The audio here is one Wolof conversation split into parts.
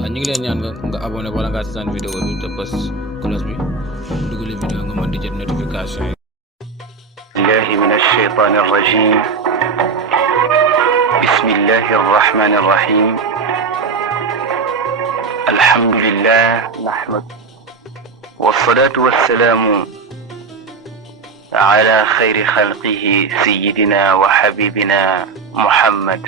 ñu ngi leen ñaan nga abonné wala nga seetaan vidéo bi te bës cloche bi dugal vidéo nga mën di jot notification yi. billahi minash shaytanir rajim. bismillahir rahmanir rahim. alhamdulillah nahmad wassalatu wassalamu ala khayri khalqihi sayyidina wa habibina Muhammad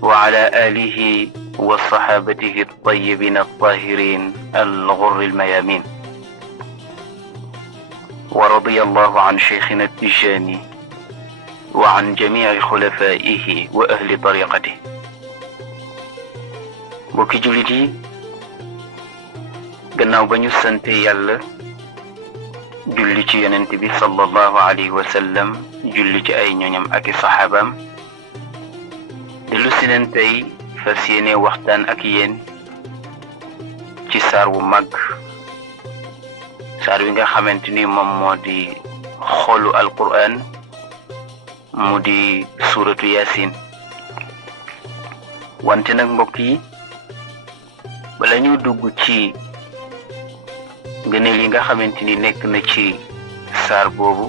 wa ala alihi wa sahabatihi at-tayyibin at-tahirin al-ghurr al-mayamin. wa radiyallahu an shaykhina at-Tijani wa an jami'i khulafaihi wa ahli tariqatihi. mbokki jullit yi, gannaaw ba ñu sante yàlla julli ci yonent bi sallallahu alayhi wa sallam, julli ci ay ñoñam ak i saxaabaam, dellu si leen tey fas yéene waxtaan ak yéen ci saar wu mag, saar wi nga xamante ni moom moo di xolu alquran, mu di suuratu yaasin. wante nag mbokk yi, bala ñu dugg ci ngëneel yi nga xamante ni nekk na ci saar boobu,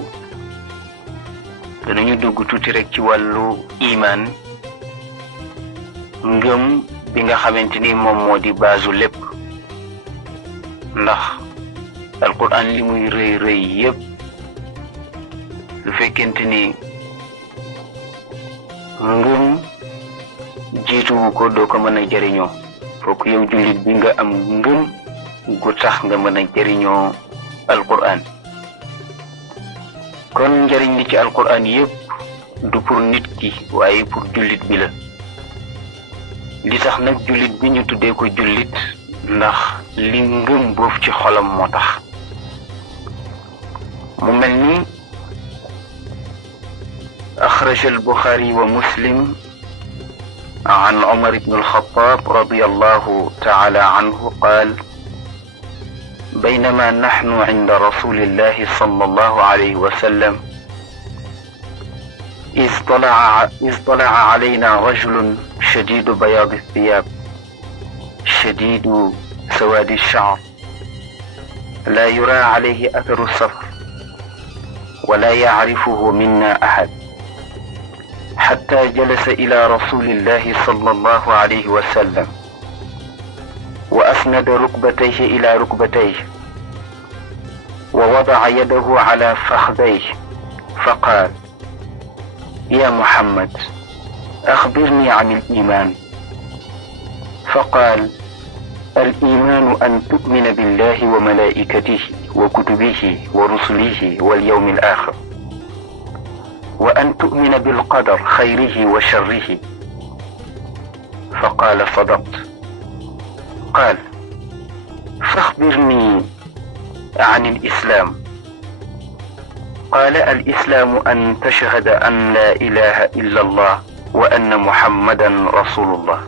danañu dugg tuuti rek ci wàllu iman, ngëm bi nga xamante ni moom moo di baasu lépp. ndax alquran li muy rëy rëy yépp, su fekkente ni ngëm jiituwu ko doo ko mën a jëriñoo. fokk yow jullit bi nga am ngëm gu tax nga mën a jëriñoo alquran. kon njëriñ li ci alquran yépp du pour nit ki, waaye pour jullit bi la. li tax nag jullit bi ñu tuddee ko jullit, ndax li ngëm boof ci xolam moo tax. mu mel ni axraja al-Buxaari wa Muslim عن عمر بن الخطاب رضي الله تعالى عنه قال: بينما نحن عند رسول الله صلى الله عليه وسلم إذ طلع علينا رجل شديد بياض الثياب شديد سواد الشعر لا يرى عليه أثر السفر ولا يعرفه منا أحد، حتى جلس إلى رسول الله صلى الله عليه وسلم وأسند ركبتيه إلى ركبتيه ووضع يده على فخذيه فقال: يا محمد، أخبرني عن الإيمان. فقال: الإيمان أن تؤمن بالله وملائكته وكتبه ورسله واليوم الآخر، وأن تؤمن بالقدر خيره وشره. فقال: صدقت. قال: فاخبرني عن الإسلام. قال: الإسلام أن تشهد أن لا إله إلا الله وأن محمدا رسول الله،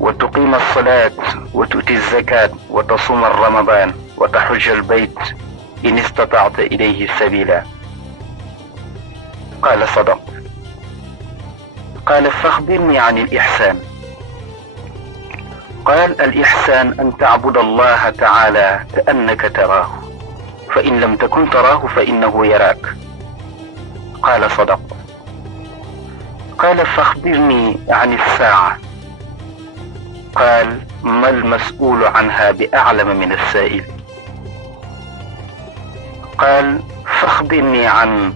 وتقيم الصلاة وتؤتي الزكاة وتصوم رمضان وتحج البيت إن استطعت إليه سبيلا. قال: صدقت. قال: فاخبرني عن الإحسان. قال: الإحسان أن تعبد الله تعالى كأنك تراه، فإن لم تكن تراه فإنه يراك. قال: صدقت. قال: فاخبرني عن الساعة. قال: ما المسؤول عنها بأعلم من السائل. قال: فاخبرني عن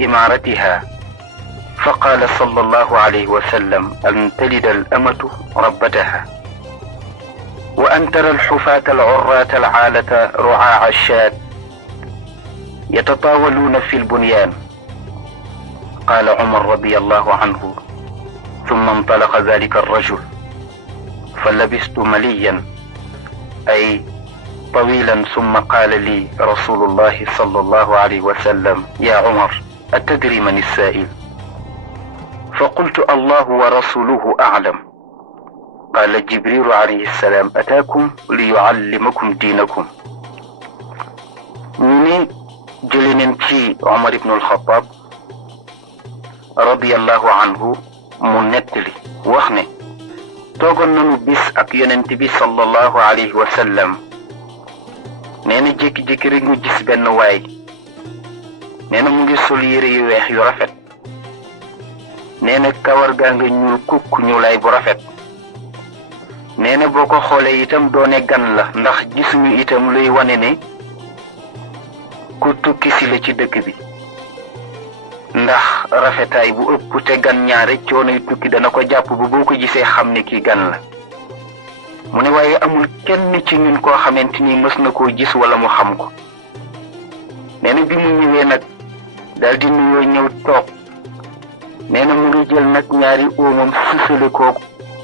إمارتها. فقال صلى الله عليه وسلم: أن تلد الأمة ربتها، وأن ترى الحفاة العراة العالة رعاع الشاة يتطاولون في البنيان. قال عمر رضي الله عنه: ثم انطلق ذلك الرجل فلبثت مليا، أي طويلا، ثم قال لي رسول الله صلى الله عليه وسلم: يا عمر، أتدري من السائل؟ فقلت: الله ورسوله أعلم. قال: جبريل عليه السلام أتاكم ليعلمكم دينكم. من جلنن في عمر بن الخطاب radiyallahu anhu mu nettali wax ne toogoon nañu bis ak yonent bi sallallahu alayhi wa sallam nee na jékki-jékki rek ñu gis benn waay nee na mu ngi sol yére yu weex yu rafet nee na kawar gaa nga ñuul kukk ñuulaay bu rafet nee na boo ko xoolee itam doone gan la ndax gisuñu itam luy wane ne ku tukki si la ci dëkk bi ndax rafetaay bu ëpp te gan ñaare coonoy tukki dana ko jàpp bu boo ko gisee xam ne kii gan la mu ne waaye amul kenn ci ñun koo xamante ni mës na koo gis wala mu xam ko nee na bi mu ñëwee nag daal di nuyoo ñëw toog nee na mu ngi jël nag ñaari óomam susale ko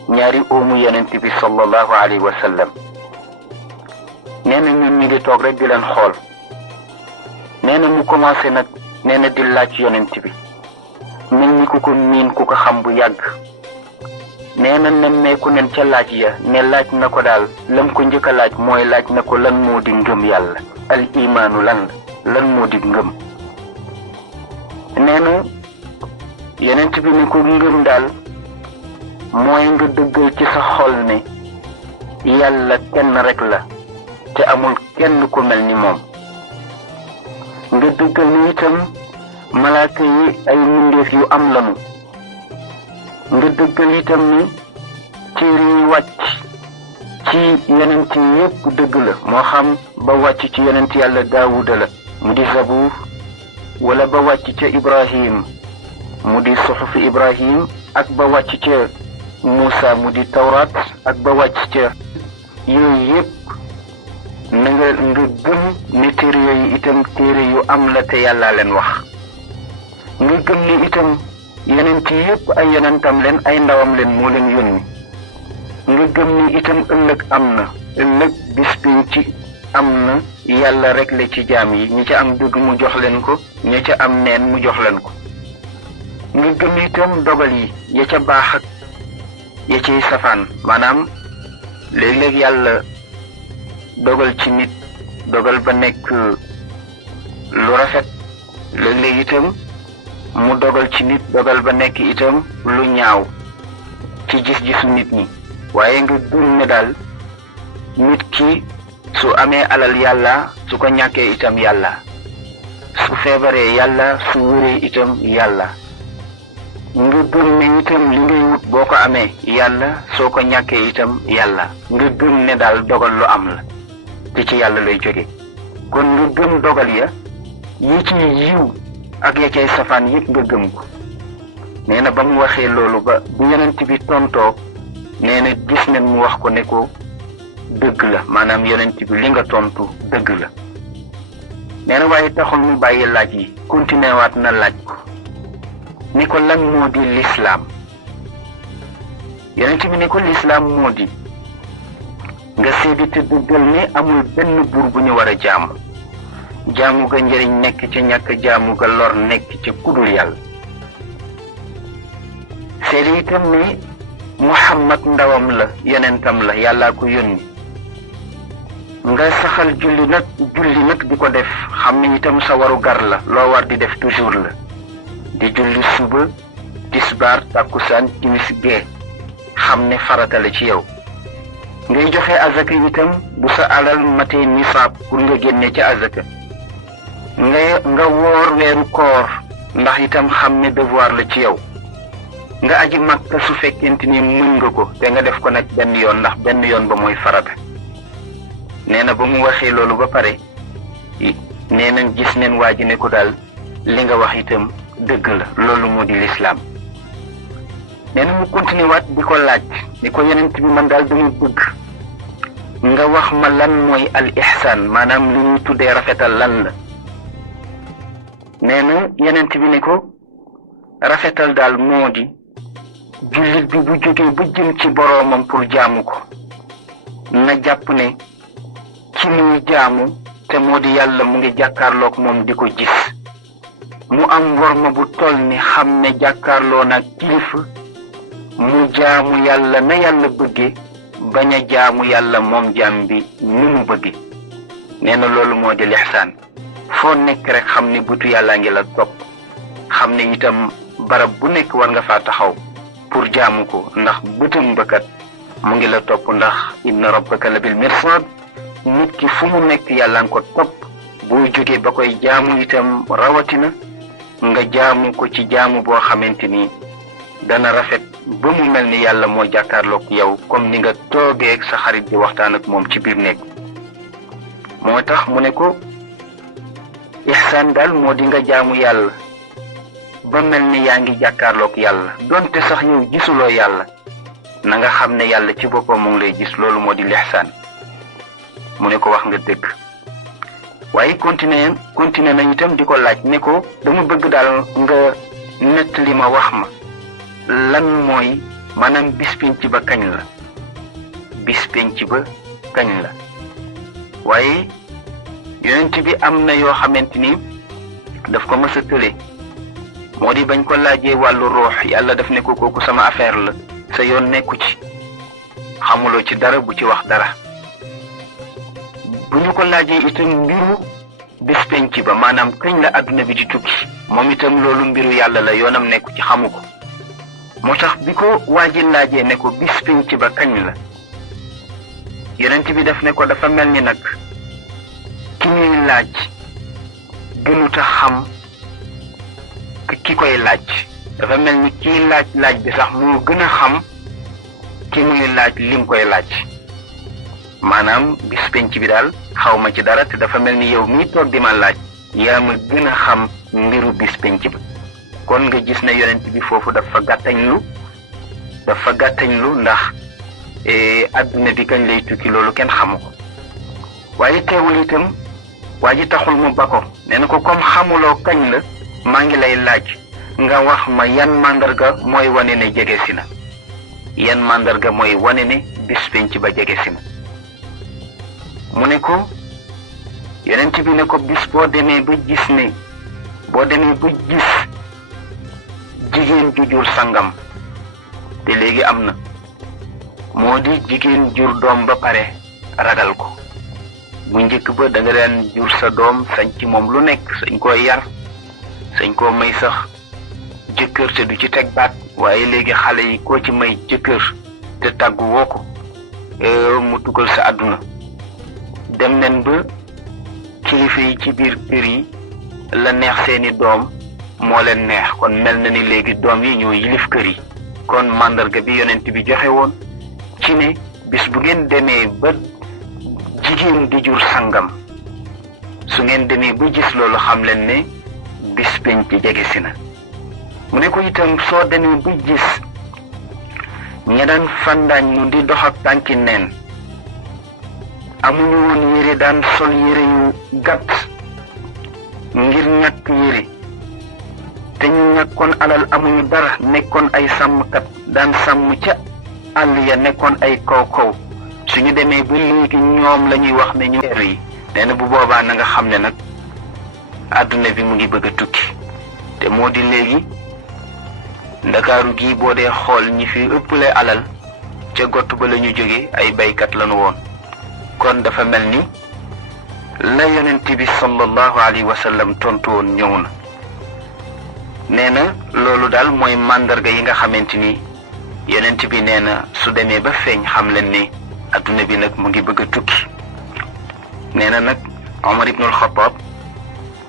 ñaari óomu yonent bi sallallahu alayhi wa sallam nee na ñun ñu ngi toog rek di leen xool nee na mu commencé nag nee na di laaj yonent bi mel ni ku ko miin ku ko xam bu yàgg nee na nemmeeku nen ca laaj ya ne laaj na ko daal lam ko njëkk a laaj mooy laaj na ko lan moo di ngëm yàlla al imaanu lan moo di ngëm nee na yonent bi ne ko ngëm daal mooy nga dëggal ci sa xol ne yàlla kenn rek la te amul kenn ku mel ni moom nga dëggal ni itam malaaka yi ay mbindeef yu am lanu nga dëggal itam ni téere yi wàcc ci yonent yépp dëgg la moo xam ba wàcc ci yonent yàlla daawuda la mu di zabuur wala ba wàcc ca ibrahim mu di suxufi ibrahim ak ba wàcc ca Muusa mu di tawraat ak ba wàcc ca yooyu yépp na nga gëm ne téere yooyu itam téere yu am la te yàlla leen wax nga gëm ne itam yonent yépp ay yonentam leen ay ndawam leen moo leen yónni nga gëm ne itam ëllëg am na ëllëg bis biñ ci am na yàlla rek la ci jaam yi ñi ca am dëgg mu jox leen ko ña ca am neen mu jox leen ko nga gëm itam dogal yi ya ca baax ak ya ciy safaan maanaam léeg-léeg yàlla dogal ci nit dogal ba nekk lu rafet léeg-léeg itam mu dogal ci nit dogal ba nekk itam lu ñaaw ci gis-gisu nit ñi waaye nga gëm ne daal nit ki su amee alal yàlla su ko ñàkkee itam yàlla su feebaree yàlla su wéree itam yàlla nga gëm ne itam li ngay wut boo ko amee yàlla soo ko ñàkkee itam yàlla nga gëm ne daal dogal lu am la te ci yàlla lay jóge kon nga gëm dogal ya yi ci yiw ak ya cay safaan yëpp nga gëm ko nee na ba mu waxee loolu ba bu yonent bi tontoo nee na gis nañ mu wax ko ne ko dëgg la maanaam yonent bi li nga tontu dëgg la nee na waaye taxul mu bàyyi laaj yi continué waat na laaj ko ni ko lan moo di lislaam yonent bi ni ko lislaam moo di nga seede te dëggal ne amul benn buur bu ñu war a jaamu ga njëriñ nekk ca ñàkk jaamu ga lor nekk ca kudul yàlla seede itam ne muhammad ndawam la yonentam la yàllaa ko yónni nga saxal julli nag di ko def xam ne itam sa waru gar la loo war di def toujours la di julli suba tisbaar takkusaan timis gee xam ne farata la ci yow ngay joxe azaka itam bu sa alal matee nisaab pour nga génne ca azaka nga woor weeru koor ndax itam xam ne devoir la ci yow nga aji Makka su fekkente ni mën nga ko te nga def ko nag benn yoon ndax benn yoon ba mooy farata nee na ba mu waxee loolu ba pare nee nañ gis neen waa ji ne ko daal li nga wax itam dëgg la loolu moo di lislaam nee na mu continué waat di ko laaj ni ko yonent bi man daal dama bëgg nga wax ma lan mooy al ihsaan maanaam li ñu tuddee rafetal lan la nee na yonent bi ne ko rafetal daal moo di jullit bi bu jógee ba jëm ci boroomam pour jaamu ko na jàpp ne ci muy jaamu te moo di yàlla mu ngi jàkkaarloog moom di ko gis mu am worma bu toll ni xam ne jàkkaarloo nag kilifa mu jaamu yàlla na yàlla bëgge bañ a jaamu yàlla moom jaam bi ni mu bëgge nee na loolu moo di lixsaan foo nekk rek xam ne butu yàllaa ngi la topp xam ne itam barab bu nekk war nga faa taxaw pour jaamu ko ndax bëtam bakat mu ngi la topp ndax inna rabbaka la bil mirsad nit ki fu mu nekk yàlla nga ko topp boo jógee ba koy jaamu itam rawatina nga jaamu ko ci jaamu boo xamante ni dana rafet ba mu mel ni yàlla moo jàkkaarloog yow comme ni nga toogee ak sa xarit di waxtaan ak moom ci biir nekk moo tax mu ne ko ihsaan daal moo di nga jaamu yàlla ba mel ni yaa ngi jàkkaarloog yàlla donte sax yow gisuloo yàlla na nga xam ne yàlla ci boppam mu ngi lay gis loolu moo di lihsaan mu ne ko wax nga dëgg waaye continué na itam di ko laaj ne ko dama bëgg daal nga nett li ma wax ma lan mooy maanaam bis penc ba kañ la bis penc ba kañ la waaye yonent bi am na yoo xamante ni daf ko mës a tële moo di bañ ko laajee wàllu ruux yàlla daf ne ko kooku sama affaire la sa yoon nekku ci xamuloo ci dara bu ci wax dara bu ñu ko laajee itam mbiru bis penc ba maanaam kañ la adduna bi di tukki moom itam loolu mbiru yàlla la yoonam nekku ci xamu ko moo tax bi ko waaji laajee ne ko bis penc ba kañ la yonent bi daf ne ko dafa mel ni nag ki ñuy laaj gënuta xam ki koy laaj dafa mel ni kii laaj bi sax moo gën a xam ki muy laaj lim koy laaj maanaam bis penc bi daal xaw ma ci dara te dafa mel ni yow mii toog di ma laaj yaa ma gën a xam mbiru bis penc ba kon nga gis ne yonent bi foofu dafa gàttañlu ndax adduna bi kañ lay tukki loolu kenn xamu ko waaye teewul itam waa ji taxul mu ba ko nee na ko comme xamuloo kañ la maa ngi lay laaj nga wax ma yan màndarga mooy wane ne jege si na yan màndarga mooy wane ne bis penc ba jege si na mu ne ko yonent bi ne ko bis boo demee ba gis jigéen ju jur sangam te léegi am na moo di jigéen jur doom ba pare ragal ko bu njëkk ba da nga daan jur sa doom sañ ci moom lu nekk sañ koo yar sañ koo may sax jëkkër te du ci teg baat waaye léegi xale yi koo ci may jëkkër te tàggu woo ko mu tugal sa àdduna dem nen ba kilifa yi ci biir kër yi la neex seeni doom moo leen neex kon mel na ni léegi doom yi ñoo yilif kër yi kon màndarga bi yonent bi joxe woon ci ne bis bu ngeen demee ba jigéen di jur sangam su ngeen demee ba gis loolu xam leen ne bis penc jege si na mu ne ko itam soo demee ba gis ña daan fandaañ mu di dox ak tànki neen amuñu woon yére daan sol yére yu gàtt ngir ñàkk yére te ñu ñàkkoon alal amuñu dara nekkoon ay sàmmkat daan sàmm ca àll ya nekkoon ay kaw suñu demee ba léegi ñoom la ñuy wax ne ñu weer yi nee na bu boobaa na nga xam ne nag àdduna bi mu ngi bëgg a tukki te moo di léegi ndakaaru gii boo dee xool ñi fi ëppale alal ca gott ba la ñu jóge ay baykat lañu woon kon dafa mel ni la yonent bi sallallahu alayhi wa sallam tontu woon ñëw na nee na loolu daal mooy màndarga yi nga xamante ni yonent bi nee na su demee ba feeñ xam leen ni adduna bi nag mu ngi bëgg a tukki nee na nag Omar ibnul Xataab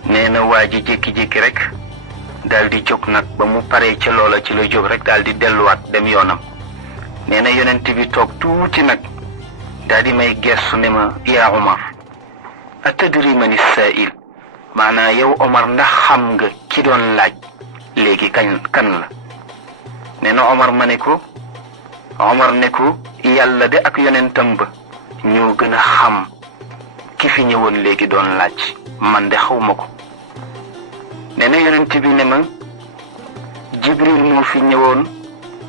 nee na waa ji jékki-jékki rek daal di jóg nag ba mu paree ca loola ci la jóg rek daal di delluwaat dem yoonam nee na yonent bi toog tuuti nag daal di may gestu ne ma yaa Omar atadri man as-saa'il maanaa yow Omar ndax xam nga ki doon laaj léegi kan la nee na Omar ma ne ko Omar ne ko yàlla de ak yonentam ba ñoo gën a xam ki fi ñëwoon léegi doon laaj man de xawma ko nee na yonent bi ne ma Jibril moo fi ñëwoon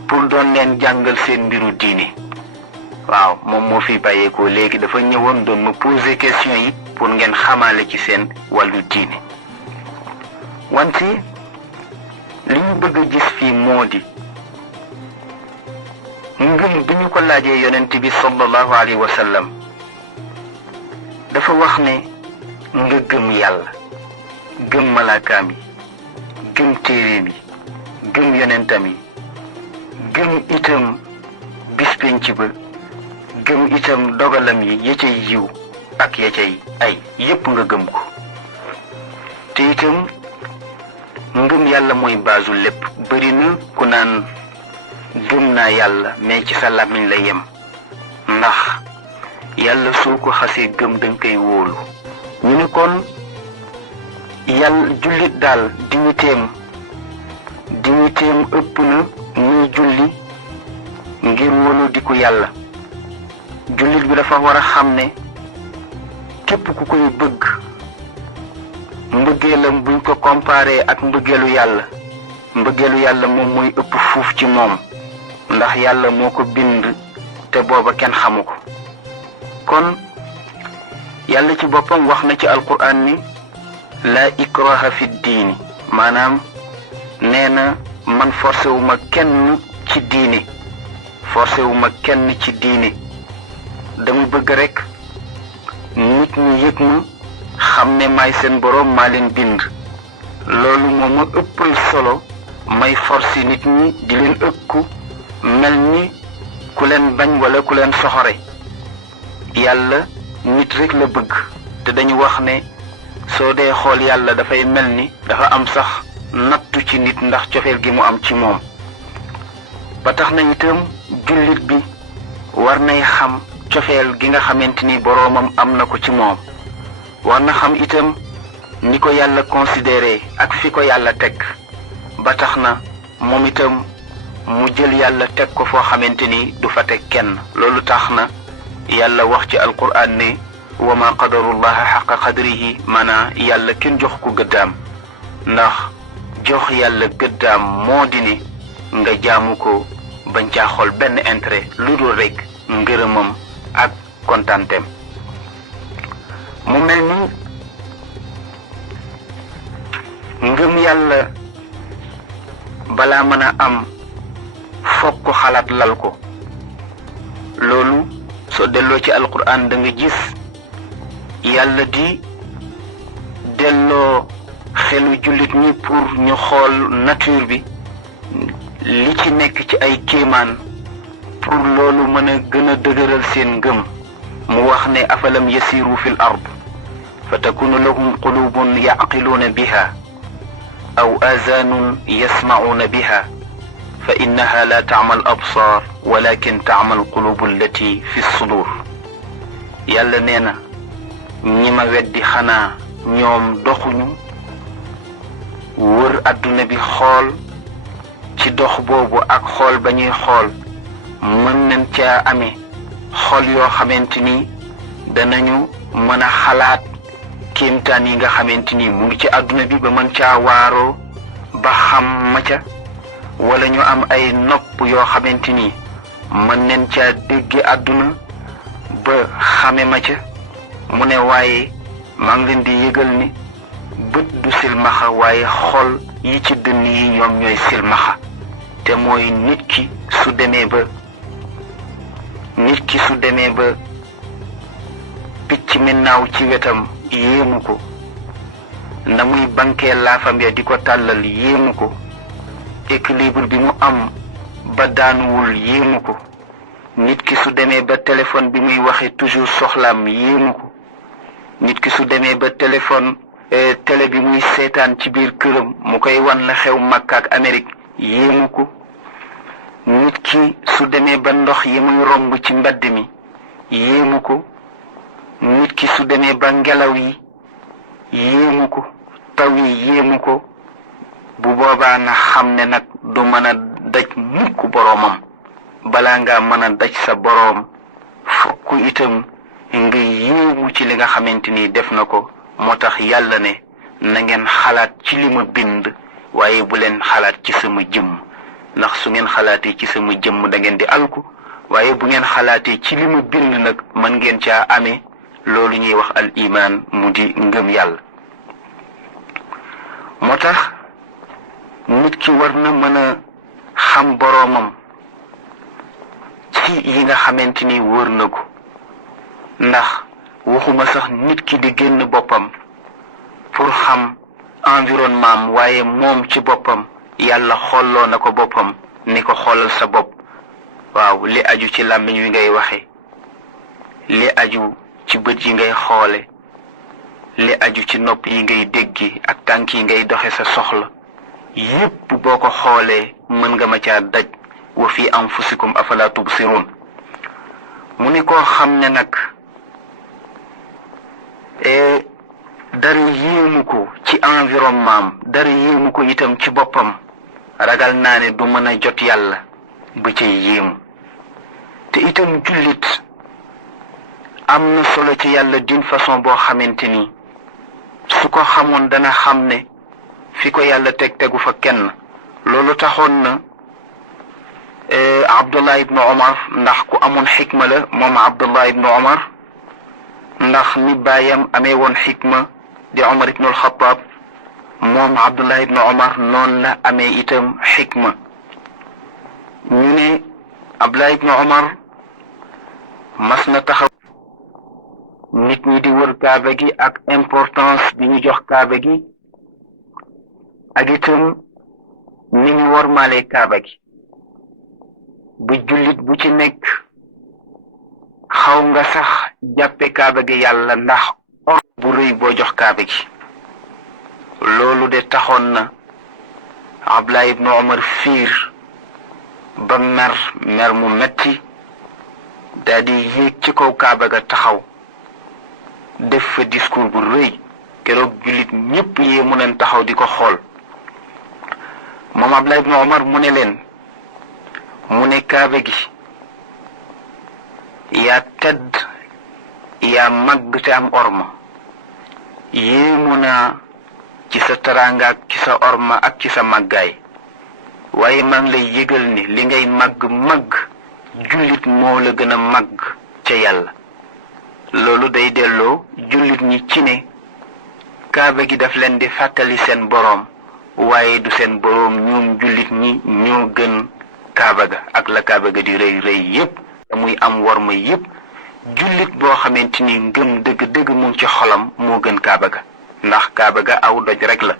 pour doon leen jàngal seen mbiru diine waaw moom moo fi bàyyeekoo léegi dafa ñëwoon doon ma poser question yi pour ngeen xamaale ci seen wàllu diine wante li ñu bëgg a gis fii moo di ngëm bi ñu ko laajee yonent bi sallallahu alayhi wa sallam dafa wax ne nga gëm yàlla gëm malaakaam yi gëm téeréem yi gëm yonentam yi gëm itam bis penc ba gëm itam dogalam yi ya cay yiw ak ya cay ay yépp nga gëm ko te itam ngëm yàlla mooy baasu lépp. bëri na ku naan gëm naa yàlla mais ci sa làmmiñ la yem ndax yàlla soo ko xasee gëm danga koy wóolu. ñu ne kon yàlla jullit daal digniteem ëpp na muy julli ngir wóolu di ko yàlla. jullit bi dafa war a xam ne képp ku koy bëgg mbëggeelam buñ ko comparé ak mbëggeelu yàlla moom mooy ëpp fuuf ci moom ndax yàlla moo ko bind te booba kenn xamu ko. kon yàlla ci boppam wax na ci alquran ni laa ikraha fi diini maanaam nee na man forcé wu ma kenn ci diine dama bëgg rekk nit ñi yëg ma xam ne maay seen boroom maa leen bind. loolu moom ma ëppal solo may forcer nit ñi di leen ëkku mel ni ku leen bañ walla ku leen soxore. yàlla nit rekk la bëgg te dañu wax ne soo dee xool yàlla dafay mel ni dafa am sax nattu ci nit ndax cofeel gi mu am ci moom. ba tax na itam jullit bi war nay xam cofeel gi nga xamante ni boroomam am na ko ci moom. war na xam itam ni ko yàlla considéré ak fi ko yàlla teg ba tax na moom itam mu jël yàlla teg ko foo xamante ni du fa teg kenn. loolu tax na yàlla wax ci alquran ne wa ma qadarullaha xaqa qadrihi maanaa yàlla kenn jox ko gëddaam ndax jox yàlla gëddaam moo di ne nga jaamu ko bañ caa xool benn intérêt lu dul rekk ngërëmam ak kontaanteem. mu mel ni ngëm yàlla balaa mën a am fokk ko xalaat lal ko. loolu soo delloo ci alquran da nga gis yàlla di delloo xelu jullit ñi pour ñu xool nature bi li ci nekk ci ay kéemaan pour loolu mën a gën a dëgëral seen ngëm. mu wax ne afalam yasiru fi l ard fa takunu lahum qulubun yaqiluuna biha aw azanun yasmacuuna biha fa innaha la tacma al absar walakin tacma al qulubu allati fi sudur. yàlla nee na ñi ma weddi xanaa ñoom doxuñu wër adduna bi xool ci dox boobu ak xool ba ñuy xool mën nañ caa amee xol yoo xamante ni danañu mën a xalaat kéemtaan yi nga xamante ni mu ngi ci àdduna bi ba mën caa waaroo ba xam ma ca wala ñu am ay nopp yoo xamante ni mën nañ caa dégge àdduna ba xame ma ca. mu ne waaye maa ngi leen di yëgal ni bët du silmaxa waaye xol yi ci dënn yi ñoom ñooy silmaxa te mooy nit ki su demee ba picc mi naaw ci wetam yéemu ko na muy bankee laafam ya di ko tàllal yéemu ko équilibre bi mu am ba daanuwul yéemu ko nit ki su demee ba téléphone bi muy waxe toujours soxlaam yéemu ko nit ki su demee ba télé bi muy seetaan ci biir këram mu koy wan la xew Makka ak Amérique yéemu ko nit ki su demee ba ndox yi muy romb ci mbedd mi yéemu ko nit ki su demee ba ngelaw yi yéemu ko taw yi yéemu ko bu boobaa na xam ne nag du mën a daj mukk boroomam. balaa nga mën a daj sa boroom fokk itam nga yéemu ci li nga xamante ni def na ko. moo tax yàlla ne na ngeen xalaat ci li ma bind waaye bu leen xalaat ci sama jëmm ndax su ngeen xalaatee ci sama jëmm da ngeen di alku waaye bu ngeen xalaatee ci li ma bind nag mën ngeen caa amee loolu ñuy wax al iman mu di ngëm yàlla. moo tax nit ki war na mën a xam boroomam ci yi nga xamante ni wër na ko ndax waxuma sax nit ki di génn boppam pour xam environnement am waaye moom ci boppam yàlla xolloo na ko boppam ni ko xoolal sa bopp waaw li aju ci làmmiñ wi ngay waxe li aju ci bët yi ngay xoole li aju ci nopp yi ngay déggi ak tànk yi ngay doxe sa soxla yépp boo ko xoolee mën nga ma caa daj wa fi anfusikum afala tubsirun mu ni koo xam ne nag dara yéemu ko ci environnement am dara yéemu ko itam ci boppam ragal naa ne du mën a jot yàlla ba cay yéemu te itam jullit am na solo ci yàlla d'une façon boo xamante ni su ko xamoon dana xam ne fi ko yàlla tegu fa kenn loolu taxoon na Abdullah ibn Omar ndax ku amoon xikma la moom Abdullah ibn Omar ndax ni baayam amee woon xikma di Omar ibn al-Khattab moom Abdullah ibn Omar noonu la amee itam xikma ñu ne Abdullah ibn Omar mas na taxaw nit ñi di wër kaaba gi ak importance bi ñu jox kaaba gi ak itam ni ñu wormaale kaaba gi bu jullit bu ci nekk xaw nga sax jàppe kaaba gi yàlla ndax or bu rëy boo jox kaaba gi loolu de taxoon na Abdullah ibn Omar fiir ba mer mu metti daal di yéeg ci kaw kaaba ga taxaw def fa discours bu rëy keroog jullit ñépp yee mu leen taxaw di ko xool moom Abdullah ibn Omar mu ne leen mu ne kaaba gi yaa tedd yaa màgg te am orma yéemu naa ci sa teraanga ak ci sa orma ak ci sa màggaay waaye maa ngi lay yëgal ni li ngay màgg jullit moo la gën a màgg ca yàlla loolu day delloo jullit ñi ci ne kaaba gi daf leen di fàttali seen boroom waaye du seen boroom ñoom jullit ñi ñoo gën kaaba ga ak la kaaba ga di rëy rëy yépp te muy am worma yépp jullit boo xamante ni ngëm dëgg-dëgg mu ngi ci xolam moo gën kaaba ga ndax kaaba ga aw doj rek la